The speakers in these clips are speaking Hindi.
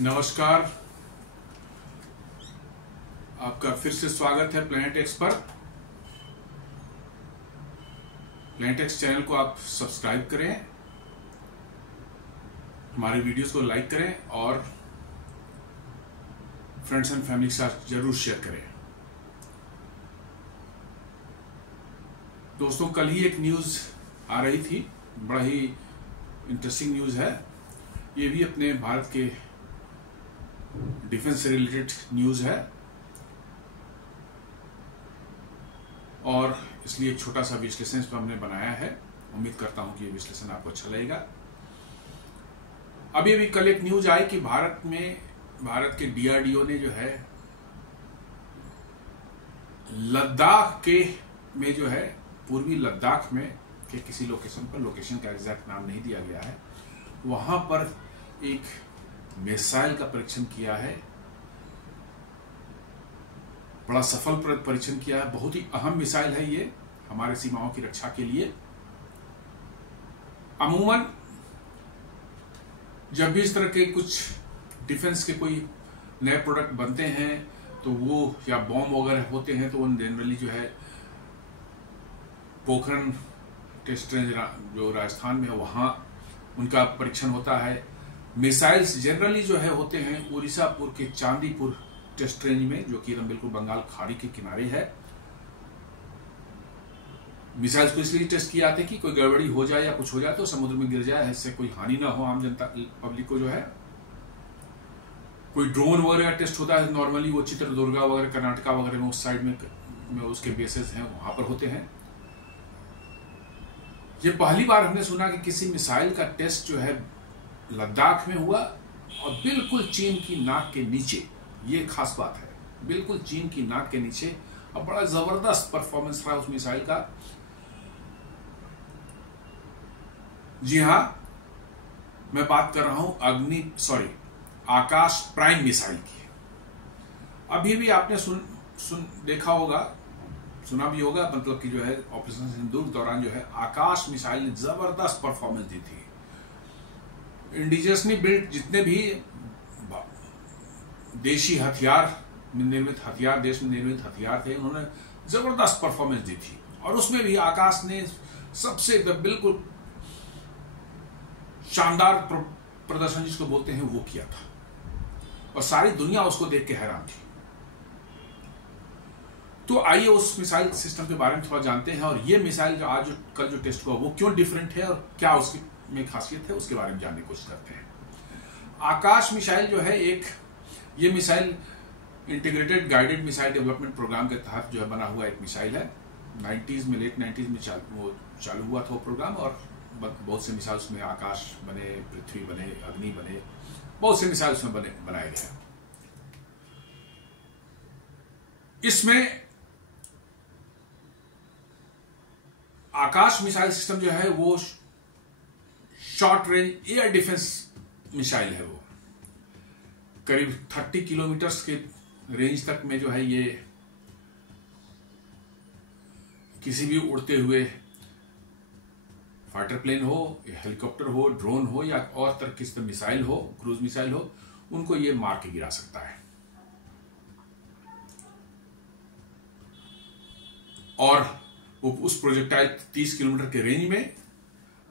नमस्कार, आपका फिर से स्वागत है प्लैनेट एक्स पर। प्लैनेट एक्स चैनल को आप सब्सक्राइब करें, हमारे वीडियोस को लाइक करें और फ्रेंड्स एंड फैमिली के साथ जरूर शेयर करें। दोस्तों, कल ही एक न्यूज आ रही थी, बड़ा ही इंटरेस्टिंग न्यूज है। ये भी अपने भारत के डिफेंस से रिलेटेड न्यूज है और इसलिए एक छोटा सा विश्लेषण इस पर हमने बनाया है। उम्मीद करता हूं कि ये विश्लेषण आपको अच्छा लगेगा। अभी कल एक न्यूज आई कि भारत के डीआरडीओ ने जो है लद्दाख के में जो है पूर्वी लद्दाख में के किसी लोकेशन पर, लोकेशन का एग्जैक्ट नाम नहीं दिया गया है, वहां पर एक मिसाइल का परीक्षण किया है। बड़ा सफल परीक्षण किया है। बहुत ही अहम मिसाइल है ये हमारे सीमाओं की रक्षा के लिए। अमूमन जब भी इस तरह के कुछ डिफेंस के कोई नए प्रोडक्ट बनते हैं तो वो या बॉम्ब वगैरह होते हैं तो वो जनरली जो है पोखरण टेस्ट रेंज जो राजस्थान में है वहां उनका परीक्षण होता है। मिसाइल्स जनरली जो है होते हैं उड़ीसापुर के चांदीपुर टेस्ट रेंज में, जो कि एकदम बिल्कुल बंगाल खाड़ी के किनारे है। मिसाइल्स को इसलिए टेस्ट किया जाता है कि कोई गड़बड़ी हो जाए या कुछ हो जाए तो समुद्र में गिर जाए, इससे कोई हानि ना हो आम जनता पब्लिक को। जो है कोई ड्रोन वगैरह टेस्ट होता है, नॉर्मली वो चित्रदुर्गा वगैरह कर्नाटका वगैरह में उस साइड में उसके बेसेस हैं, वहां पर होते हैं। ये पहली बार हमने सुना कि किसी मिसाइल का टेस्ट जो है लद्दाख में हुआ और बिल्कुल चीन की नाक के नीचे। ये खास बात है, बिल्कुल चीन की नाक के नीचे। और बड़ा जबरदस्त परफॉर्मेंस रहा उस मिसाइल का। जी हां, मैं बात कर रहा हूं आकाश प्राइम मिसाइल की। अभी भी आपने देखा होगा, सुना भी होगा, मतलब कि जो है ऑपरेशन सिंदूर के दौरान जो है आकाश मिसाइल ने जबरदस्त परफॉर्मेंस दी थी। इंडिजियसली बिल्ट जितने भी देशी देश में निर्मित हथियार थे, उन्होंने जबरदस्त परफॉर्मेंस दी थी। और उसमें भी आकाश ने सबसे बिल्कुल शानदार प्रदर्शन जिसको बोलते हैं वो किया था और सारी दुनिया उसको देख के हैरान थी। तो आइए उस मिसाइल सिस्टम के बारे में थोड़ा जानते हैं और ये मिसाइल जो कल जो टेस्ट हुआ वो क्यों डिफरेंट है और क्या उसकी में खासियत है, उसके बारे में जानने की कोशिश करते हैं। आकाश मिसाइल जो है ये missile integrated guided missile development programme के तहत जो है बना हुआ एक मिसाइल है। लेट 90s में चालू हुआ था वो प्रोग्राम और बहुत से मिसाइल उसमें आकाश बने, पृथ्वी बने, अग्नि बने, बहुत से मिसाइल उसमें बनाए गए। इसमें आकाश मिसाइल सिस्टम जो है वो short range air defence missile है। वो करीब 30 किलोमीटर के रेंज तक में जो है ये किसी भी उड़ते हुए फाइटर प्लेन हो, हेलीकॉप्टर हो, ड्रोन हो या और तरह की मिसाइल हो, क्रूज मिसाइल हो, उनको ये मार के गिरा सकता है। और वो उस प्रोजेक्टाइल 30 किलोमीटर के रेंज में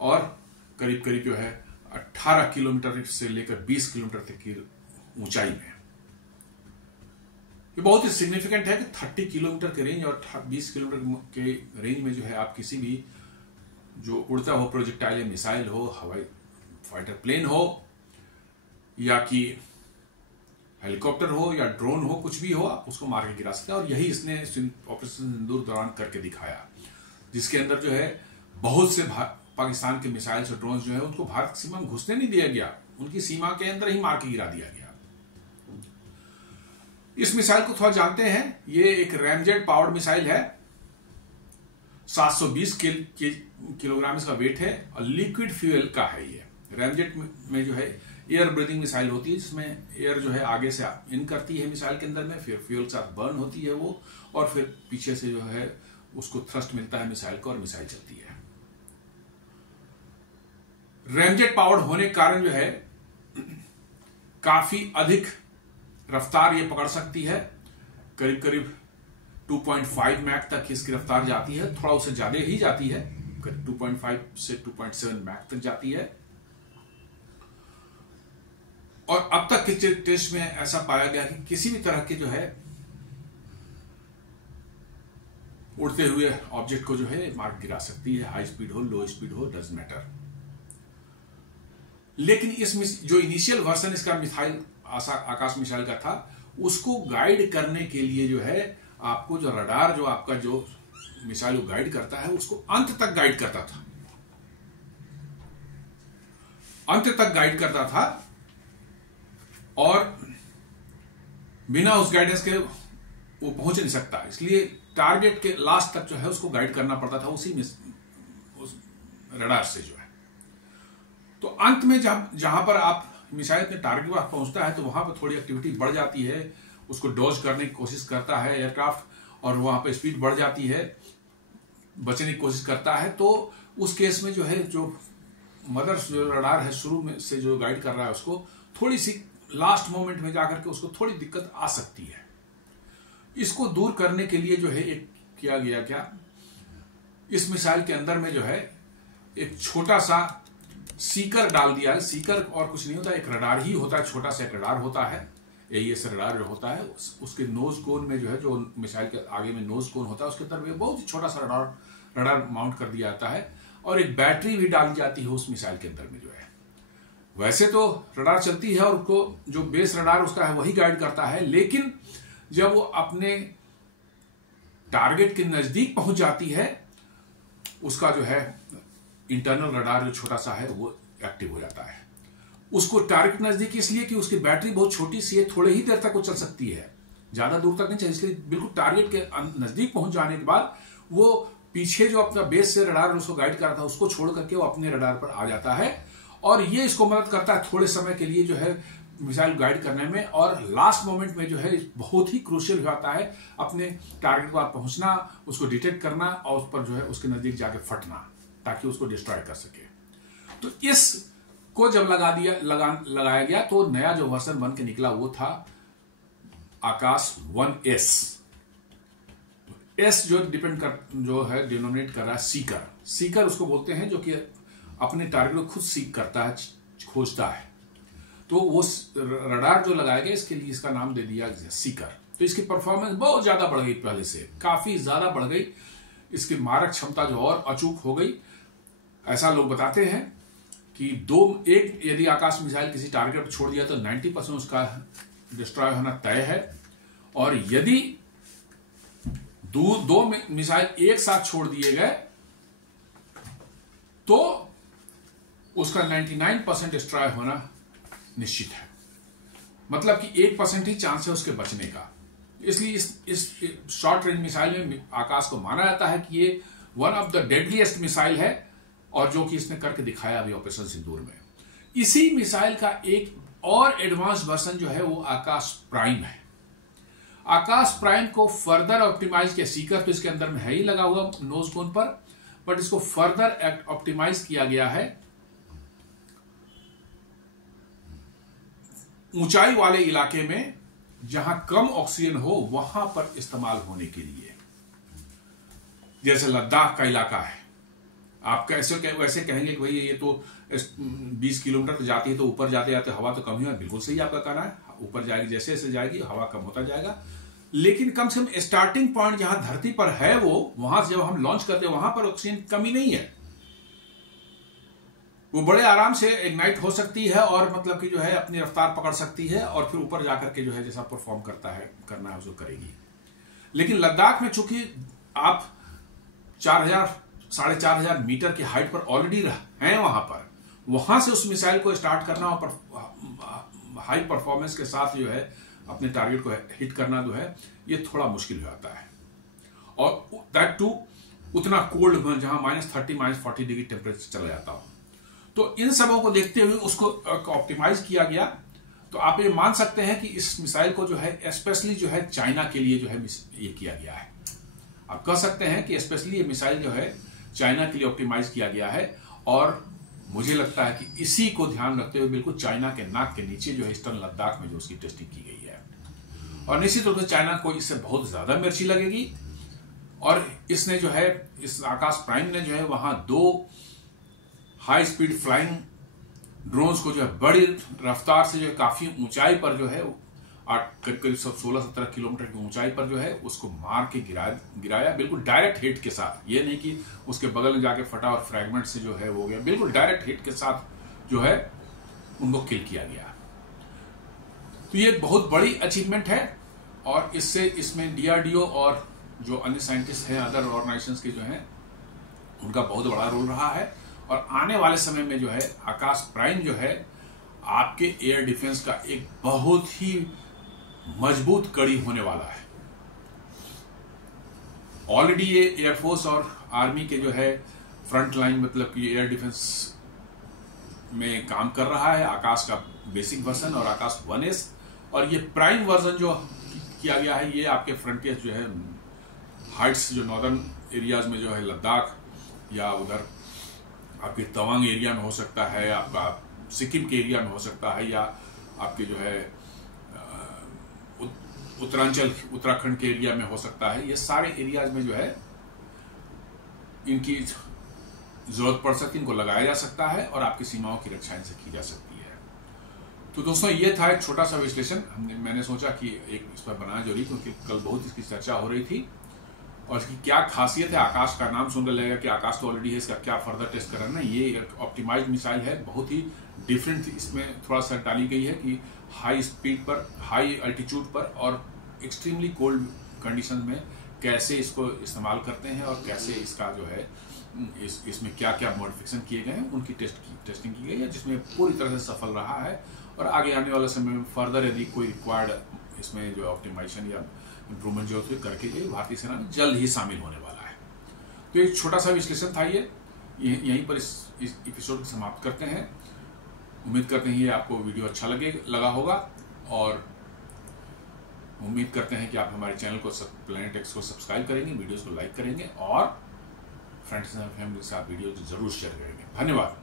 और करीब करीब जो है 18 किलोमीटर से लेकर 20 किलोमीटर तक की ऊंचाई में। ये बहुत ही सिग्निफिकेंट है कि 30 किलोमीटर के रेंज और 20 किलोमीटर के रेंज में जो है आप किसी भी जो उड़ता हो प्रोजेक्टाइल मिसाइल हो, हवाई फाइटर प्लेन हो या कि हेलीकॉप्टर हो या ड्रोन हो, कुछ भी हो, आप उसको मार के गिरा सकते हैं। और यही इसने ऑपरेशन सिंदूर दौरान करके दिखाया, जिसके अंदर जो है बहुत से पाकिस्तान के मिसाइल्स और ड्रोन जो है उनको भारत की सीमा में घुसने नहीं दिया गया, उनकी सीमा के अंदर ही मार के गिरा दिया गया। इस मिसाइल को थोड़ा जानते हैं। ये एक रैमजेट पावर्ड मिसाइल है, 720 किलोग्राम इसका वेट है और लिक्विड फ्यूल का है। ये रैमजेट में जो है एयर ब्रीथिंग मिसाइल होती है, जिसमें एयर जो है आगे से इन करती है मिसाइल के अंदर में, फिर फ्यूल के साथ बर्न होती है वो, और फिर पीछे से जो है उसको थ्रस्ट मिलता है मिसाइल को और मिसाइल चलती है। रैमजेट पावर्ड होने के कारण जो है काफी अधिक रफ्तार ये पकड़ सकती है, करीब करीब 2.5 मैक तक इसकी रफ्तार जाती है, थोड़ा उससे ज्यादा ही जाती है, 2.5 से 2.7 मैक तक जाती है। और अब तक के टेस्ट में ऐसा पाया गया कि किसी भी तरह के जो है उड़ते हुए ऑब्जेक्ट को जो है मार गिरा सकती है, हाई स्पीड हो लो स्पीड हो, डज मैटर। लेकिन इस जो इनिशियल वर्जन इसका मिसाइल आकाश मिसाइल का था, उसको गाइड करने के लिए जो है आपको जो रडार जो आपका जो मिसाइल को गाइड करता है उसको अंत तक गाइड करता था, अंत तक गाइड करता था, और बिना उस गाइडेंस के वो पहुंच नहीं सकता, इसलिए टारगेट के लास्ट तक जो है उसको गाइड करना पड़ता था उसी में उस रडार से जो है। तो अंत में जहां पर आप मिसाइल के टारगेट पर पहुंचता है तो वहां पर थोड़ी एक्टिविटी बढ़ जाती है, उसको डॉज करने की कोशिश करता है एयरक्राफ्ट, और वहां पर स्पीड बढ़ जाती है, बचने की कोशिश करता है। तो उस केस में जो है जो मदर जो रडार है शुरू में से जो गाइड कर रहा है उसको थोड़ी सी लास्ट मोमेंट में जाकर के उसको थोड़ी दिक्कत आ सकती है। इसको दूर करने के लिए जो है एक किया गया क्या, इस मिसाइल के अंदर में जो है एक छोटा सा सीकर डाल दिया है। सीकर और कुछ नहीं होता, एक रडार ही होता है, छोटा सा एक रडार होता है, AES रडार जो होता है उसके नोज कोन में जो है, जो मिसाइल के आगे में नोज कोन होता है उसके अंदर में बहुत ही छोटा सा रडार माउंट कर दिया जाता है, और एक बैटरी भी डाली जाती है उस मिसाइल के अंदर में जो है। वैसे तो रडार चलती है और उसको जो बेस रडार उसका है वही गाइड करता है, लेकिन जब वो अपने टारगेट के नजदीक पहुंच जाती है उसका जो है इंटरनल रडार जो छोटा सा है वो एक्टिव हो जाता है। उसको टारगेट नजदीक इसलिए कि उसकी बैटरी बहुत छोटी सी है, थोड़े ही देर तक वो चल सकती है, ज्यादा दूर तक नहीं चल, इसलिए बिल्कुल टारगेट के नजदीक पहुंच जाने के बाद वो पीछे जो अपना बेस से रडार उसको गाइड कर रहा था उसको छोड़ करके वो अपने रडार पर आ जाता है, और ये इसको मदद करता है थोड़े समय के लिए जो है मिसाइल गाइड करने में, और लास्ट मोमेंट में जो है बहुत ही क्रूशियल हो जाता है अपने टारगेट पर पहुंचना, उसको डिटेक्ट करना और उस पर जो है उसके नजदीक जाके फटना ताकि उसको डिस्ट्रॉय कर सके। तो इस को जब लगाया गया तो नया जो वर्जन बन के निकला वो था आकाश 1S। एस जो जो है डिनोमिनेट कर रहा है सीकर, सीकर उसको बोलते हैं जो कि अपने टारगेट को खुद सीक करता है, खोजता है। तो वो रडार जो लगाया गया इसके लिए इसका नाम दे दिया सीकर। तो इसकी परफॉर्मेंस बहुत ज्यादा बढ़ गई, पहले से काफी ज्यादा बढ़ गई, इसकी मारक क्षमता जो और अचूक हो गई। ऐसा लोग बताते हैं कि एक यदि आकाश मिसाइल किसी टारगेट पर छोड़ दिया तो 90% उसका डिस्ट्रॉय होना तय है, और यदि दो मिसाइल एक साथ छोड़ दिए गए तो उसका 99% डिस्ट्रॉय होना निश्चित है, मतलब कि 1% ही चांस है उसके बचने का। इसलिए इस शॉर्ट रेंज मिसाइल में आकाश को माना जाता है कि ये one of the deadliest missile है, और जो कि इसने करके दिखाया अभी ऑपरेशन सिंदूर में। इसी मिसाइल का एक और एडवांस वर्जन जो है वो आकाश प्राइम है। आकाश प्राइम को फर्दर ऑप्टिमाइज किया, सीकर तो इसके अंदर में है ही लगा हुआ नोज कोन पर, बट इसको फर्दर ऑप्टिमाइज किया गया है ऊंचाई वाले इलाके में जहां कम ऑक्सीजन हो वहां पर इस्तेमाल होने के लिए। जैसे लद्दाख का इलाका है, आप कैसे वैसे कहेंगे कि भाई ये तो 20 किलोमीटर तो जाती है तो ऊपर जाते जाते हवा तो कम ही है, बिल्कुल सही आपका कहना है, ऊपर जाएगी जैसे जैसे जाएगी हवा कम होता जाएगा, लेकिन कम से कम स्टार्टिंग पॉइंट जहां धरती पर है वो वहां से जब हम लॉन्च करते हैं वहां पर ऑक्सीजन कमी नहीं है, वो बड़े आराम से इग्नाइट हो सकती है और मतलब कि जो है अपनी रफ्तार पकड़ सकती है और फिर ऊपर जाकर के जो है जैसा परफॉर्म करना है उसको करेगी। लेकिन लद्दाख में चूंकि आप 4,000-4,500 मीटर की हाइट पर ऑलरेडी हैं वहां से उस मिसाइल को स्टार्ट करना और हाई परफॉर्मेंस के साथ जो है अपने टारगेट को हिट करना जो है ये थोड़ा मुश्किल हो जाता है, और दैट टू उतना कोल्ड में जहां -30 -40 डिग्री टेम्परेचर चला जाता हो। तो इन सबों को देखते हुए उसको ऑप्टिमाइज किया गया। तो आप ये मान सकते हैं कि इस मिसाइल को जो है स्पेशली जो है चाइना के लिए जो है ये किया गया है। आप कह सकते हैं कि स्पेशली ये मिसाइल जो है चाइना के लिए ऑप्टिमाइज किया गया है, और मुझे लगता है कि इसी को ध्यान रखते हुए बिल्कुल चाइना के नाक के नीचे जो है ईस्टर्न लद्दाख में जो उसकी टेस्टिंग की गई है। और निश्चित रूप से चाइना को इससे बहुत ज्यादा मिर्ची लगेगी। और इसने जो है, इस आकाश प्राइम ने जो है वहां 2 हाई स्पीड फ्लाइंग ड्रोन्स को जो है बड़ी रफ्तार से जो है काफी ऊंचाई पर जो है करीब 16-17 किलोमीटर की ऊंचाई पर जो है उसको मार के गिराया बिल्कुल डायरेक्ट हिट के साथ। ये नहीं कि उसके बगल में जाके फटा और फ्रैगमेंट से जो है वो गया, बिल्कुल डायरेक्ट हिट के साथ जो है उनको किल किया गया। तो ये बहुत बड़ी अचीवमेंट है और इसमें डीआरडीओ और जो अन्य साइंटिस्ट हैं अदर ऑर्गेनाइजेशंस के जो हैं उनका बहुत बड़ा रोल रहा है। और आने वाले समय में जो है आकाश प्राइम जो है आपके एयर डिफेंस का एक बहुत ही मजबूत कड़ी होने वाला है। ऑलरेडी ये एयरफोर्स और आर्मी के जो है फ्रंट लाइन मतलब कि एयर डिफेंस में काम कर रहा है। आकाश का बेसिक वर्जन और आकाश 1S और ये प्राइम वर्जन जो किया गया है ये आपके फ्रंटियर जो है हाइट्स जो नॉर्दर्न एरियाज में जो है लद्दाख या उधर आपके तवांग एरिया में हो सकता है, आपका सिक्किम के एरिया में हो सकता है, या आपके जो है उत्तरांचल उत्तराखंड के एरिया में हो सकता है। ये सारे एरियाज में जो है इनकी जरूरत पड़ सकती है, इनको लगाया जा सकता है और आपकी सीमाओं की रक्षा इनसे की जा सकती है। तो दोस्तों ये था एक छोटा सा विश्लेषण। मैंने सोचा कि एक इस पर बनाना जरूरी, क्योंकि कल बहुत इसकी चर्चा हो रही थी और इसकी क्या खासियत है। आकाश का नाम सुनकर लगेगा कि आकाश तो ऑलरेडी है, इसका क्या फर्दर टेस्ट करना है। ये एक ऑप्टिमाइज्ड मिसाइल है, बहुत ही डिफरेंट इसमें थोड़ा सा डाली गई है कि हाई स्पीड पर, हाई अल्टीट्यूड पर और एक्सट्रीमली कोल्ड कंडीशन में कैसे इसको इस्तेमाल करते हैं और कैसे इसका जो है इसमें क्या क्या मॉडिफिकेशन किए गए हैं उनकी टेस्टिंग की गई है, जिसमें पूरी तरह से सफल रहा है। और आगे आने वाले समय में फर्दर यदि कोई रिक्वायर्ड इसमें जो ऑप्टिमाइजेशन या इम्प्रूवमेंट जो करके लिए भारतीय सेना में जल्द ही शामिल होने वाला है। तो एक छोटा सा विश्लेषण था ये, यहीं पर इस एपिसोड को समाप्त करते हैं। उम्मीद करते हैं ये आपको वीडियो अच्छा लगा होगा और उम्मीद करते हैं कि आप हमारे चैनल को प्लैनेट एक्स को सब्सक्राइब करेंगे, वीडियोस को लाइक करेंगे और फ्रेंड्स एंड फैमिली के साथ वीडियो जरूर शेयर करेंगे। धन्यवाद।